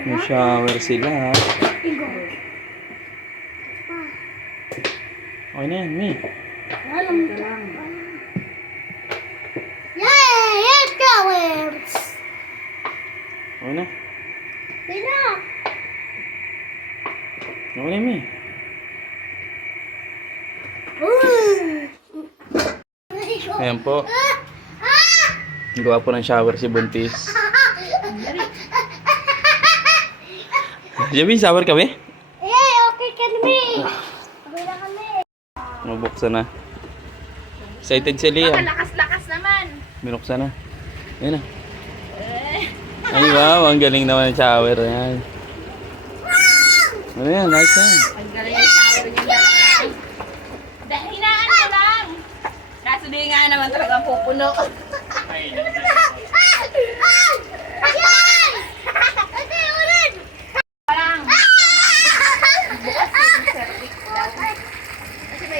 May shower sila. Okay na yan, Mi. Yay! Yes, showers! Okay na. Pina! Okay na, Mi. Ayan po. Gawa po ng shower si Buntis. Javi, shower ka, be? Eh, okay ka na, Mi. Okay na kami. Mabuksan na. Excited si Lia. Lakas-lakas naman. Binuksan na. Ayan na. Ay, wow. Ang galing naman ng shower. Ayan. Ano yan? Nice yan. Ang galing yung shower niya lang. Dahil hinaan ko lang. Kaso di nga naman talaga pupuno. Parang,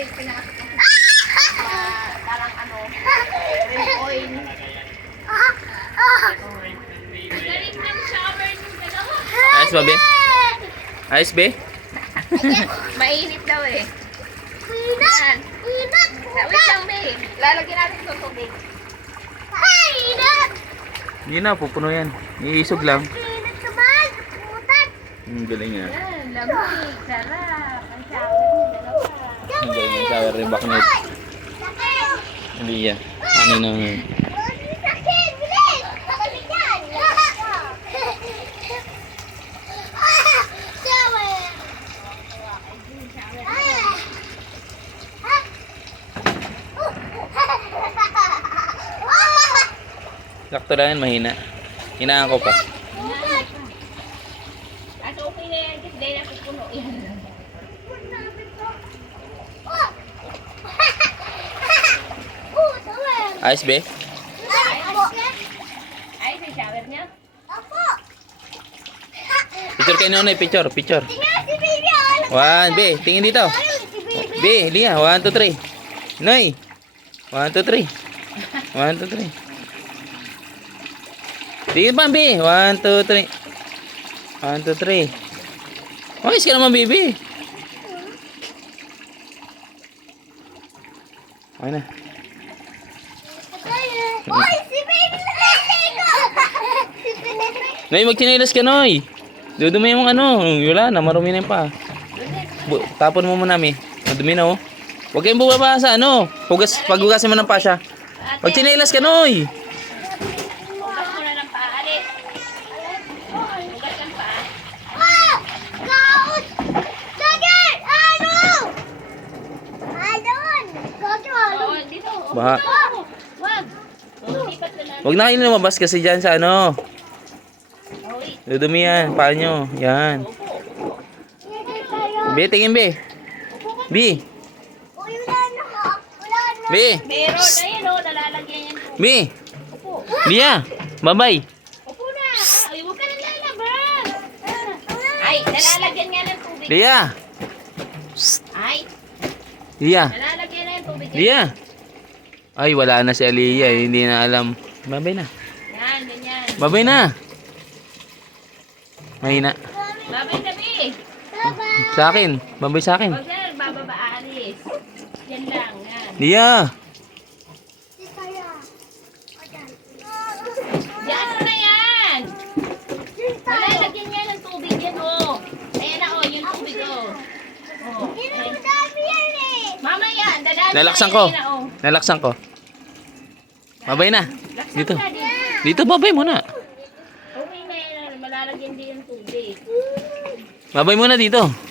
kasi may pinakasok parang ano, red oil. Galing ng shower ng dalawa. Ayos ba, be? Ayos, be? Mainit daw eh. Yan. Wait lang, babe. Lalagyan natin ito tubig. Hindi na, pupuno yan. Iisog lang. Ang galing nga. Yan, lamig. Sarap. Ang shower ng dalawa. Ang galing ng shower ni Baknit. Hindi yan. Ano na nga. Sakto lang yan, mahina. Hinaan ko pa. At okay na yan kasi dahil napupuno. Yan. Ayos, be? Ay, sa shower niya. Picture kayo noon eh. Picture, picture. One, be. Tingin dito. Be, Lia. One, two, three. Noy. One, two, three. One, two, three. Tingin pa, be. One, two, three. One, two, three. Ayos ka naman, baby. Okay na. Oy, si baby na Noy, magchinelas ka, Noy. Dudumi yung ano. Wala na, marumi na yung pa. Bu- tapon mo muna, mi. Madumi na, oh. Huwag kayong bubaba sa ano. Hugas, paghugasin mo ng pasya. Magchinelas ka, Noy. Hugas mo na ng paalis. Hugas ng paa. Ah! Gaot! Dagger! Ano? Dito. Baha. Wag. Lipat na natin. Huwag na kayo lumabas kasi dyan sa ano. Oh, wait. Dudumi yan. Paa nyo. Yan. Be, tingin, be. Be. Na na. Be. Meron. Ayun o, nalalagyan yan. Be. Upo. Lia. Bye-bye. Upo na. Ay, huwag ka lalabas. Ay, nalalagyan nga ng tubig. Lia. Ay, Lia. nalalagyan na yung tubig. Lia. Ay, wala na si Aliyah. Hindi na alam. Bye-bye na. Yan, ganyan. Bye-bye na. Mahina. Babay gabi. Sa akin. Bye-bye sa akin. Huwag na, bababa alis. Yan lang, yan. Lia. Yan mo na yan. Nalalagyan nga ng tubig yan, oh. Ayan na, oh, yung tubig, oh. Oh. Mamaya, dadali Lalaksan na ko. yan, oh. Nalaksan ko. Bye-bye na. Dito. Dito, bye-bye muna. Yan, malalagyan din yung tubig. Bye-bye muna dito.